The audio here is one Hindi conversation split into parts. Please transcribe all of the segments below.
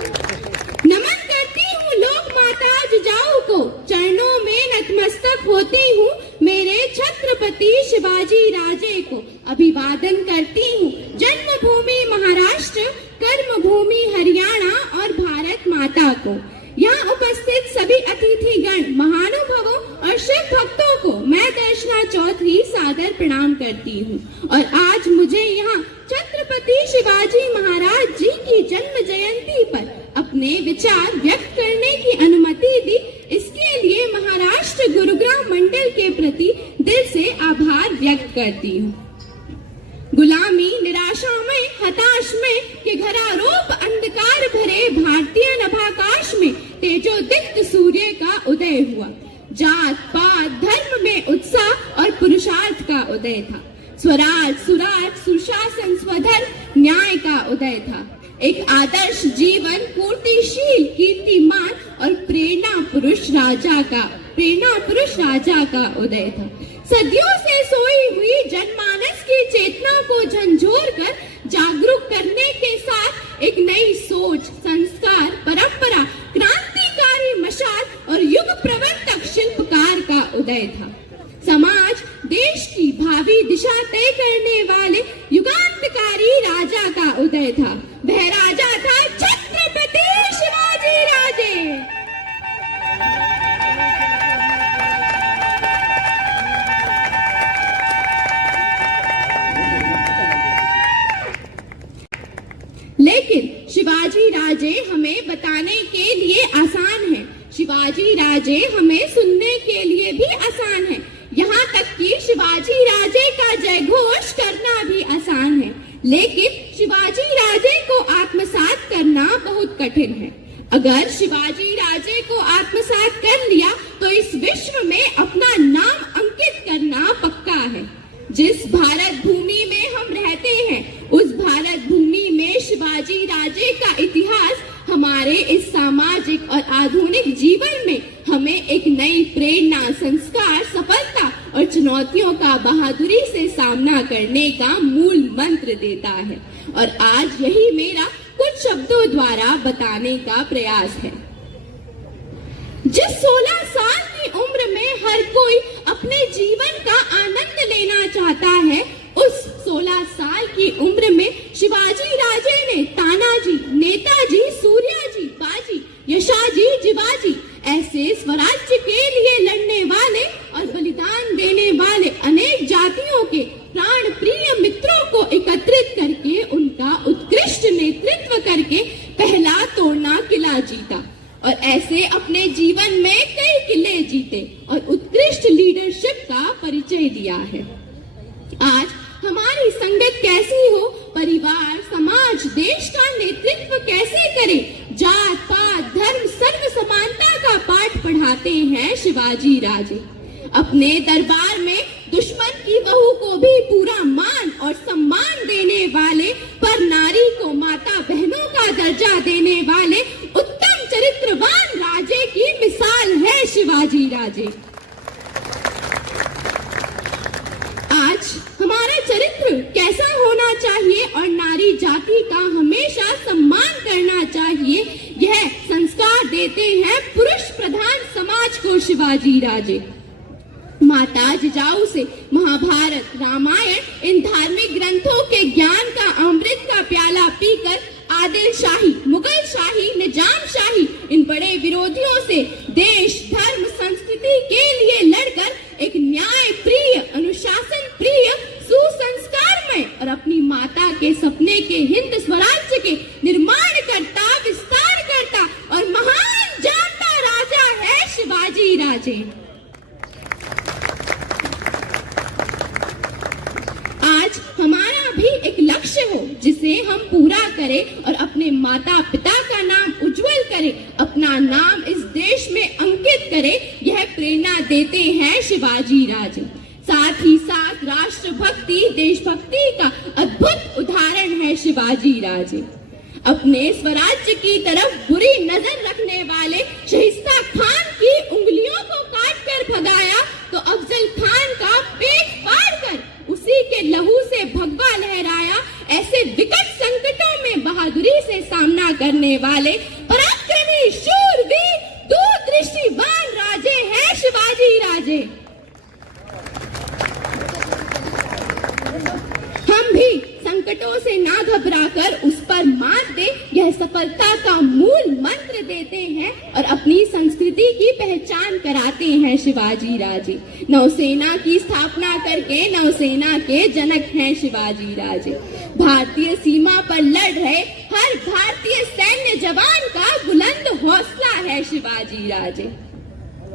नमन करती हूँ लोक माता जिजाऊ को, चरणों में नतमस्तक होती हूँ मेरे छत्रपति शिवाजी राजे को। अभिवादन करती हूँ जन्मभूमि महाराष्ट्र, कर्मभूमि हरियाणा और भारत माता को। यहाँ उपस्थित सभी अतिथिगण, महानुभावों और शिव भक्तों को मैं दर्शना चौधरी सादर प्रणाम करती हूँ। और आज मुझे यहाँ छत्रपति शिवाजी महाराज जी की जन्म जयंती पर अपने विचार व्यक्त करने की अनुमति दी, इसके लिए महाराष्ट्र गुरुग्राम मंडल के प्रति दिल से आभार व्यक्त करती हूँ। गुलामी, निराशा में, हताश में के घरारोप अंधकार भरे भारतीय नभाकाश में तेजोदीप्त सूर्य का उदय हुआ। जात पात धर्म में उत्साह और पुरुषार्थ का उदय था। स्वराज, सुराज, सुशासन, स्वधर्म, न्याय का उदय था। एक आदर्श जीवन, पूर्तिशील, कीर्तिमान और प्रेरणा पुरुष राजा का उदय था। सदियों से सोई हुई जनमानस की चेतना को झंझोर कर जागरूक करने के साथ एक नई सोच, संस्कार, परंपरा, क्रांतिकारी मशाल और युग प्रवर्तक शिल्पकार का उदय था। समाज, देश की भावी दिशा तय करने वाले युगांतकारी राजा का उदय था। वह राजा था छत्रपति शिवाजी राजे। लेकिन शिवाजी राजे हमें बताने के लिए आसान है, शिवाजी राजे हमें सुनने के लिए भी आसान है। यहाँ तक कि शिवाजी राजे का जय घोष करना भी आसान है, लेकिन शिवाजी राजे को आत्मसात करना बहुत कठिन है। अगर शिवाजी राजे को आत्मसात कर लिया तो इस विश्व में अपना नाम अंकित करना पक्का है। जिस भारत भूमि में हम रहते हैं, उस भारत भूमि में शिवाजी राजे का इतिहास हमारे इस सामाजिक और आधुनिक जीवन में हमें एक नई प्रेरणा, संस्कार, सफलता और चुनौतियों का बहादुरी से सामना करने का मूल मंत्र देता है। और आज यही मेरा कुछ शब्दों द्वारा बताने का प्रयास है। जिस 16 साल की उम्र में हर कोई अपने जीवन का आनंद लेना चाहता है, उस 16 साल की उम्र में शिवाजी राजे ने तानाजी, नेताजी, सूर्याजी, बाजी, यशाजी, जिवाजी ऐसे स्वराज्य के लिए लड़ने वाले और बलिदान देने वाले अनेक जातियों के प्राण प्रिय मित्रों को एकत्रित करके उनका उत्कृष्ट नेतृत्व करके पहला तोड़ना किला जीता। और ऐसे अपने जीवन में कई किले जीते और उत्कृष्ट लीडरशिप का परिचय दिया है। आज हमारी संगत कैसी हो, परिवार, समाज, देश का नेतृत्व कैसे करे, जात पात धर्म सर्व समानता का पाठ पढ़ाते हैं शिवाजी राजे। अपने दरबार में दुश्मन की बहू को भी पूरा मान और सम्मान देने वाले, पर नारी को माता बहनों का दर्जा देने वाले उत्तम चरित्रवान राजे की मिसाल है शिवाजी राजे। आज हमारा चरित्र कैसा होना चाहिए और नारी जाति का हमेशा सम्मान करना चाहिए, यह संस्कार देते हैं पुरुष प्रधान समाज को शिवाजी राजे। माता जिजाऊ से महाभारत, रामायण इन धार्मिक ग्रंथों के ज्ञान का अमृत का प्याला पीकर आदिल शाही, मुगल शाही, निजाम शाही इन बड़े विरोधियों से देश, धर्म, संस्कृति के लिए लड़कर एक न्याय प्रिय, अनुशासन प्रिय, सुसंस्कारमय और अपनी माता के सपने के हिंद स्वराज्य के निर्माण करता, विस्तार करता और महान जानता राजा है शिवाजी राजे। आज हमारा भी एक लक्ष्य हो जिसे हम पूरा करें और अपने माता पिता का नाम उज्जवल करें, अपना नाम इस देश में अंकित करें, यह प्रेरणा देते हैं शिवाजी राजे। साथ ही साथ राष्ट्रभक्ति, देशभक्ति का अद्भुत उदाहरण है शिवाजी राजे। अपने स्वराज्य की तरफ बुरी नजर रखने वाले शहिस्ता खान की उंगलियों को काटकर भगाया तो अफजल खान का पेट फाड़कर उसी के लहू से भगवा लहराया। ऐसे विकट संकटों में बहादुरी से सामना कर करने वाले पराक्रमी शूरवीर दूरदृष्टिवान राजे हैं शिवाजी राजे। हम भी संकटों से ना घबराकर उस पर मात दे, यह सफलता का मूल मंत्र देते हैं और अपनी संस्कृति की पहचान कराते हैं शिवाजी राजे। नौसेना की स्थापना करके नौसेना के जनक हैं शिवाजी राजे। भारतीय सीमा पर लड़ रहे हर भारतीय सैन्य जवान का बुलंद हौसला है शिवाजी राजे।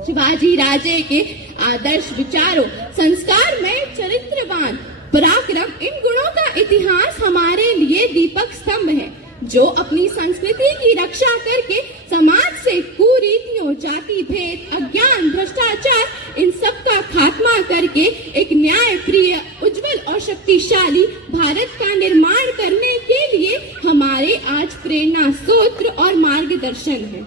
शिवाजी राजे के आदर्श विचारों, संस्कार में चरित्रवान, पराक्रम, इन गुणों का इतिहास हमारे लिए दीपक स्तंभ है, जो अपनी संस्कृति की रक्षा करके समाज से कुरीतियों, जाति भेद, अज्ञान, भ्रष्टाचार, इन सब का खात्मा करके एक न्याय प्रिय, उज्जवल और शक्तिशाली भारत का निर्माण करने के लिए हमारे आज प्रेरणा स्रोत और मार्गदर्शन है।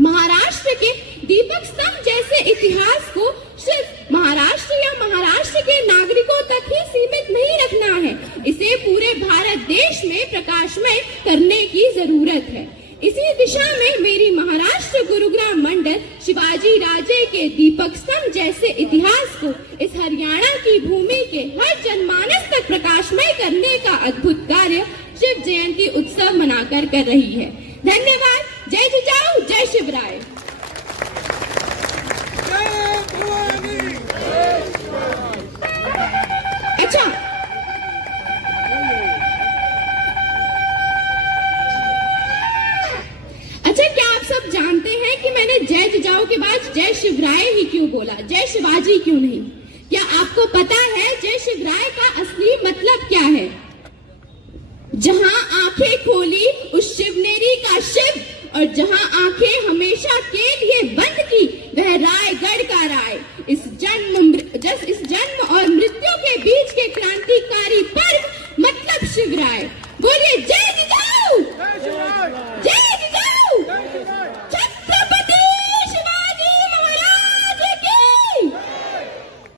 महाराष्ट्र के दीपक स्तंभ जैसे इतिहास को सिर्फ महाराष्ट्र या महाराष्ट्र के नागरिकों तक ही सीमित नहीं रखना है, इसे पूरे भारत देश में प्रकाशमय करने की जरूरत है। इसी दिशा में मेरी महाराष्ट्र गुरुग्राम मंडल शिवाजी राजे के दीपक स्तंभ जैसे इतिहास को इस हरियाणा की भूमि के हर जनमानस तक प्रकाशमय करने का अद्भुत कार्य शिव जयंती उत्सव मनाकर कर रही है। धन्यवाद। जय जिजाऊ, जय शिवराय। अच्छा, क्या आप सब जानते हैं कि मैंने जय जिजाऊ के बाद जय शिवराय ही क्यों बोला, जय शिवाजी क्यों नहीं? क्या आपको पता है जय शिवराय का असली मतलब क्या है? जहां आंखें खोली उस शिवनेरी का शिव, और जहां आंखें हमेशा के लिए बंद की वह रायगढ़ का राय। इस जन्म और मृत्यु के बीच के क्रांतिकारी पर्व मतलब शिवराय। बोलिए जय